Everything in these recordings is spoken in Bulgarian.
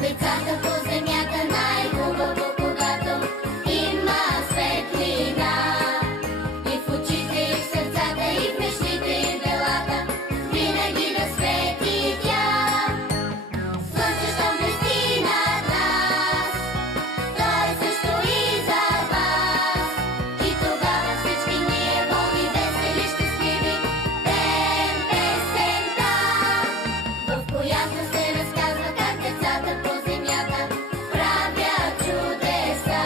децата по земята най-хубаво, когато има светлина. И в очите, и в сърцата, и в мечтите, и в делата, винаги да свети тя. Слънце, щом блести над нас, то е също и за вас. И тогава всички ние, болни, весели, щастливи, пеем песента, в която се разказва как децата по земята правят чудеса.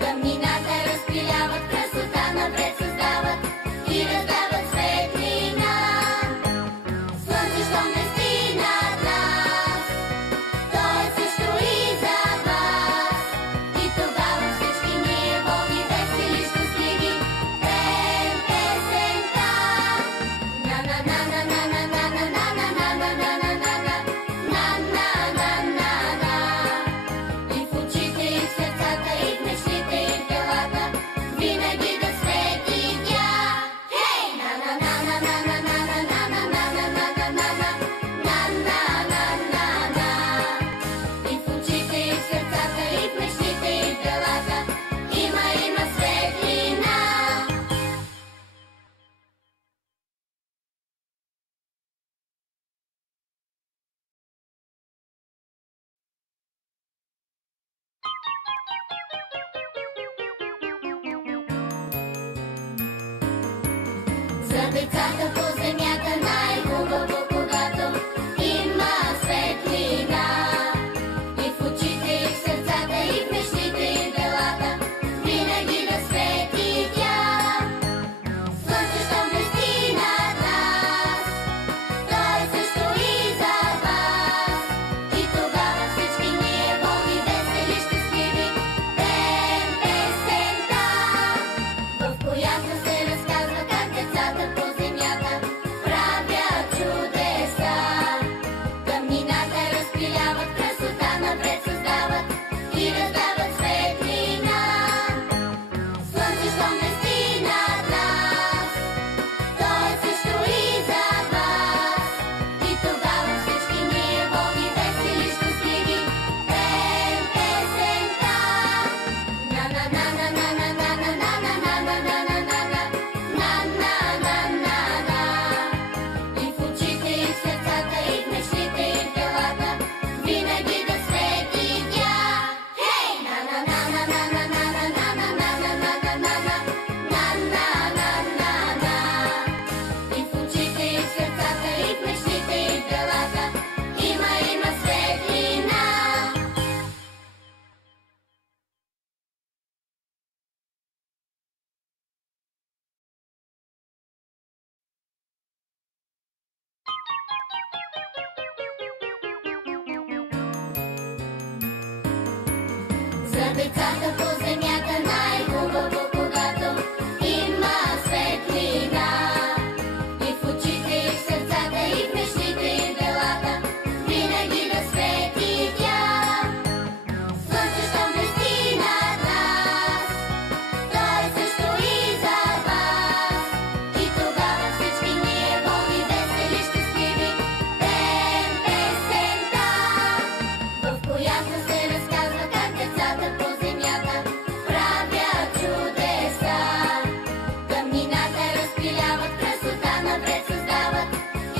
Тъмнината разпиляват, красота напред създават и раздават светлина. Слънце, щом блести над нас, то е също и за вас. И тогава всички ние, болни, весели, щастливи, пеем песента. На на на на на на на на на на на на на на на на на. И в очите, и в сърцата, и в мечтите, и в делата, винаги да свети тя. Хей! На на на на на на на на на на на на на на на на. И в очите, и в сърцата, и в мечтите, и в делата, има светлина. За децата по земята най-хубаво, когато има светлина. И в очите, и в сърцата, и в мечтите, и в делата, винаги да свети тя. Слънце, щом блести над нас, то е също и за вас. И тогава всички ние, болни, весели, щастливи, пеем песента, в която се разказва как децата по земята правят чудеса. Тъмнината разпиляват, красота напред създават и раздават светлина. Слънце, щом блести над нас, то е също и за вас. И тогава всички ние, болни, весели, щастливи, пеем песента. На на на на на на на на на на на на на на. И в очите, и в сърцата, и в мечтите, и в делата, винаги да свети тя. Хей! На на на на на на на на на на на на на на. И в очите, и в сърцата, и в мечтите, и в делата, има светлина. За децата по земята най-хубаво, когато има светлина. И в очите, и в сърцата, и в мечтите, и в делата, винаги да свети тя. Слънце, щом блести над нас, то е също и за вас. И тогава всички ние, болни, весели, щастливи, пеем песента, в която се разказва как децата по земята правят чудеса. Тъмнината разпиляват, красота напред създават и раздават светлина. Слънце, щом блести над нас, то е също и за вас. И тогава всички ние, болни, весели, щастливи, пеем песента. На на на на на на на на на на на на на на на на на на. За децата най-хубаво, когато има светлина. И в очите, и в сърцата, и в мечтите, и в делата, винаги да свети тя. Слънце, щом блести над нас, то е също и за вас. И тогава всички ние, болни, весели, щастливи, пеем песента, в която се разказва как децата по земята правят чудеса. Тъмнината разпиляват, красота напред създават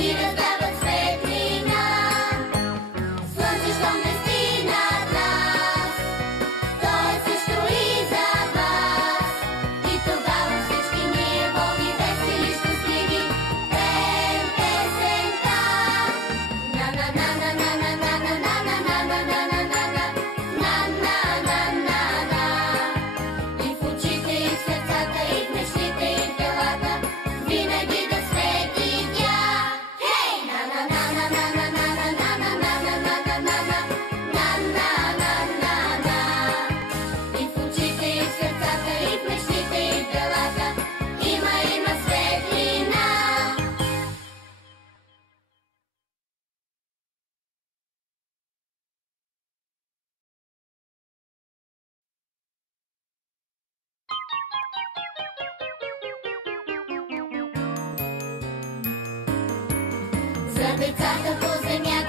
и раздават светлина. Слънце, щом блести над нас, то е също и за вас. И тогава всички ние, болни, весели, щастливи, пеем песента. На на на на на на на на на на на на на на на. И в очите, и в сърцата, и в мечтите, и в делата, винаги да свети тя. Хей! На на на на на на на на на на на на на на. И в очите, и в сърцата, и в мечтите, и в делата, има светлина. За децата по земята